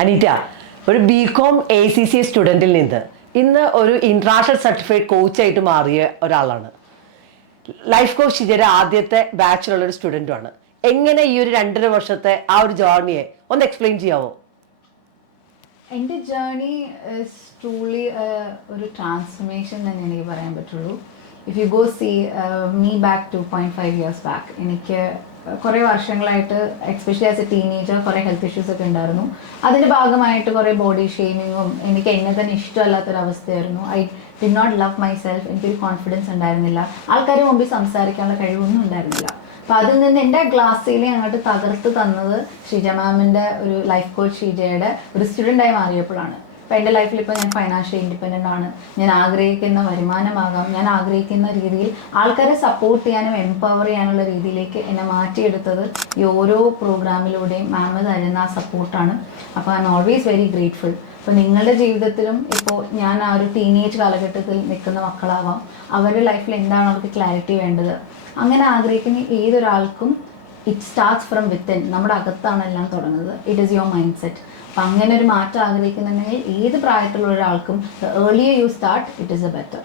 അനീറ്റ, ഒരു BCom ACC സ്റ്റുഡൻറ്റിൽ നിന്ന് ഇന്ന് ഒരു ഇന്റർനാഷണൽ സർട്ടിഫൈഡ് കോച്ചായിട്ട് മാറിയ ഒരാളാണ്. ലൈഫ് കോച്ച് ഷിജയുടെ ആദ്യത്തെ ബാച്ചിലുള്ള ഒരു സ്റ്റുഡൻറ്റുമാണ്. എങ്ങനെ ഈ ഒരു 2.5 വർഷത്തെ ആ ഒരു ജേർണിയെ ഒന്ന് എക്സ്പ്ലെയിൻ ചെയ്യാവോ? എൻ്റെ ജേർണി ട്രൂലി ഒരു ട്രാൻസ്ഫർമേഷൻ തന്നെ എനിക്ക് പറയാൻ പറ്റുള്ളൂ. If you go see me back 2.5 years back, എനിക്ക് കുറേ വർഷങ്ങളായിട്ട് എക്സ്പെഷ്യലി ആസ് എ ടീനേജർ കുറേ ഹെൽത്ത് ഇഷ്യൂസ് ഒക്കെ ഉണ്ടായിരുന്നു. അതിൻ്റെ ഭാഗമായിട്ട് കുറേ ബോഡി ഷെയ്മിങ്ങും എനിക്ക് എന്നെ തന്നെ ഇഷ്ടമല്ലാത്തൊരവസ്ഥയായിരുന്നു. I did not love myself. എനിക്കൊരു കോൺഫിഡൻസ് ഉണ്ടായിരുന്നില്ല, ആൾക്കാർ മുമ്പിൽ സംസാരിക്കാനുള്ള കഴിവൊന്നും ഉണ്ടായിരുന്നില്ല. അപ്പോൾ അതിൽ നിന്ന് എൻ്റെ ഗ്ലാസ്സിലെ അങ്ങോട്ട് തകർത്ത് തന്നത് ഷീജ മാമിൻ്റെ ഒരു ലൈഫ് കോച്ച് ഷീജയുടെ ഒരു സ്റ്റുഡൻ്റായി മാറിയപ്പോഴാണ്. അപ്പോൾ എൻ്റെ ലൈഫിൽ ഇപ്പോൾ ഞാൻ ഫൈനാൻഷ്യലി ഇൻഡിപെൻഡൻ്റ് ആണ്. ഞാൻ ആഗ്രഹിക്കുന്ന വരുമാനമാകാം, ഞാൻ ആഗ്രഹിക്കുന്ന രീതിയിൽ ആൾക്കാരെ സപ്പോർട്ട് ചെയ്യാനും എംപവർ ചെയ്യാനുള്ള രീതിയിലേക്ക് എന്നെ മാറ്റിയെടുത്തത് ഈ ഓരോ പ്രോഗ്രാമിലൂടെയും മാം തരുന്ന ആ സപ്പോർട്ടാണ്. അപ്പോൾ I M always very grateful. അപ്പോൾ നിങ്ങളുടെ ജീവിതത്തിലും ഇപ്പോൾ ഞാൻ ആ ഒരു ടീനേജ് കാലഘട്ടത്തിൽ നിൽക്കുന്ന മക്കളാവാം, അവരുടെ ലൈഫിൽ എന്താണ് അവർക്ക് ക്ലാരിറ്റി വേണ്ടത്, അങ്ങനെ ആഗ്രഹിക്കുന്ന ഏതൊരാൾക്കും ഇറ്റ് സ്റ്റാർട്ട്സ് ഫ്രം വിത്തിൻ. നമ്മുടെ അകത്താണ് എല്ലാം തുടങ്ങുന്നത്. It is your mind set. അപ്പം അങ്ങനെ ഒരു മാറ്റം ആഗ്രഹിക്കുന്നുണ്ടെങ്കിൽ ഏത് പ്രായത്തിലുള്ള ഒരാൾക്കും earlier you start, it is A better.